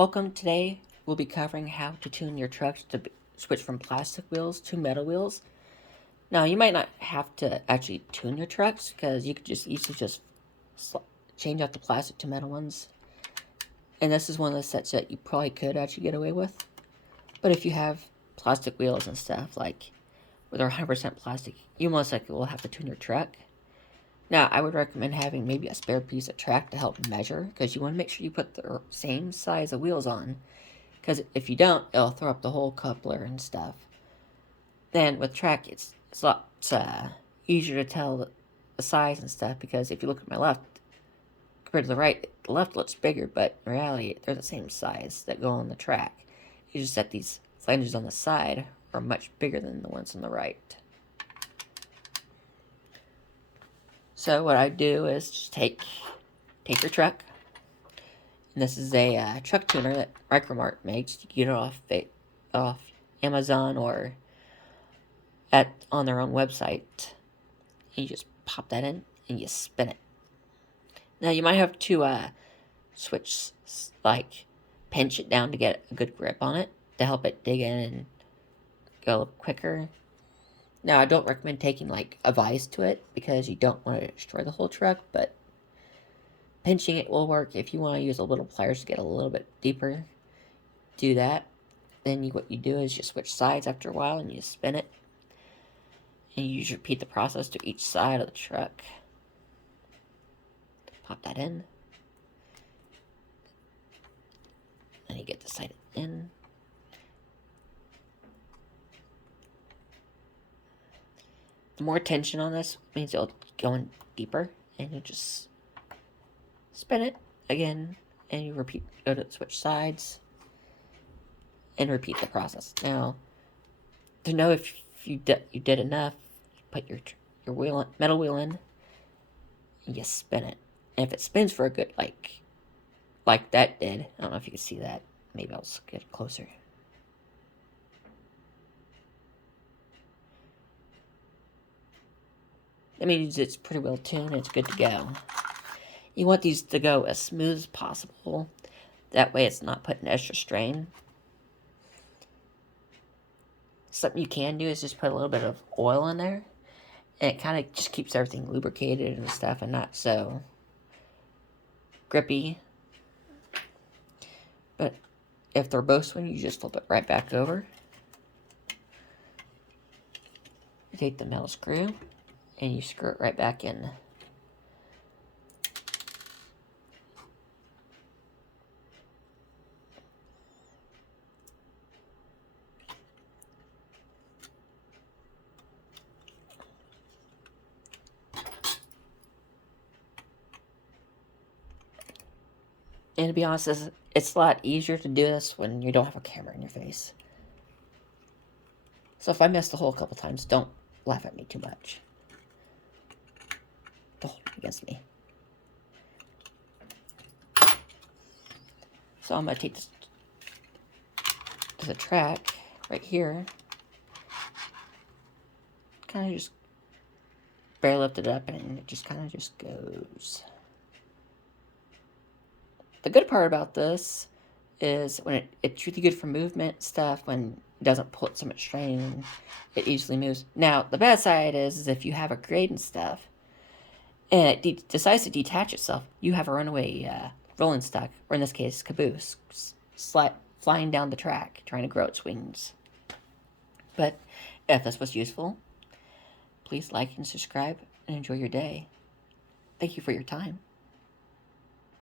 Welcome. Today we'll be covering how to tune your trucks to switch from plastic wheels to metal wheels. Now you might not have to actually tune your trucks because you could just easily just change out the plastic to metal ones. And this is one of the sets that you probably could actually get away with. But if you have plastic wheels and stuff, like with 100% plastic, you most likely will have to tune your truck. Now, I would recommend having maybe a spare piece of track to help measure, because you want to make sure you put the same size of wheels on, because if you don't, it'll throw up the whole coupler and stuff. Then with track, it's a lot easier to tell the size and stuff, because if you look at my left compared to the left looks bigger, but in reality, they're the same size that go on the track. It's just that these flanges on the side are much bigger than the ones on the right. So what I do is just take your truck, and this is a truck tuner that Micromart makes. You can get it off Amazon or on their own website. And you just pop that in and you spin it. Now you might have to switch, like pinch it down to get a good grip on it to help it dig in and go a little quicker. Now, I don't recommend taking like a vise to it because you don't want to destroy the whole truck, but pinching it will work. If you want to use a little pliers to get a little bit deeper, do that. Then what you do is you switch sides after a while and you spin it. And you just repeat the process to each side of the truck. Pop that in. And you get the side in. The more tension on this means it'll go in deeper, and you just spin it again, and you go to switch sides, and repeat the process. Now, to know if you did enough, you put your metal wheel in, and you spin it. And if it spins for a good like that did, I don't know if you can see that. Maybe I'll get closer. That means it's pretty well tuned and it's good to go. You want these to go as smooth as possible. That way it's not putting extra strain. Something you can do is just put a little bit of oil in there. And it kind of just keeps everything lubricated and stuff and not so grippy. But if they're both swinging, you just flip it right back over. You take the metal screw and you screw it right back in. And to be honest, it's a lot easier to do this when you don't have a camera in your face. So if I miss the hole a couple times, don't laugh at me too much. Don't hold it against me. So I'm going to take this to the track right here. Kind of just barely lift it up and it just kind of just goes. The good part about this is when it's really good for movement stuff, when it doesn't put so much strain, it easily moves. Now, the bad side is if you have a grade and stuff, and it decides to detach itself, you have a runaway rolling stock, or in this case, caboose, flying down the track, trying to grow its wings. But if this was useful, please like and subscribe and enjoy your day. Thank you for your time.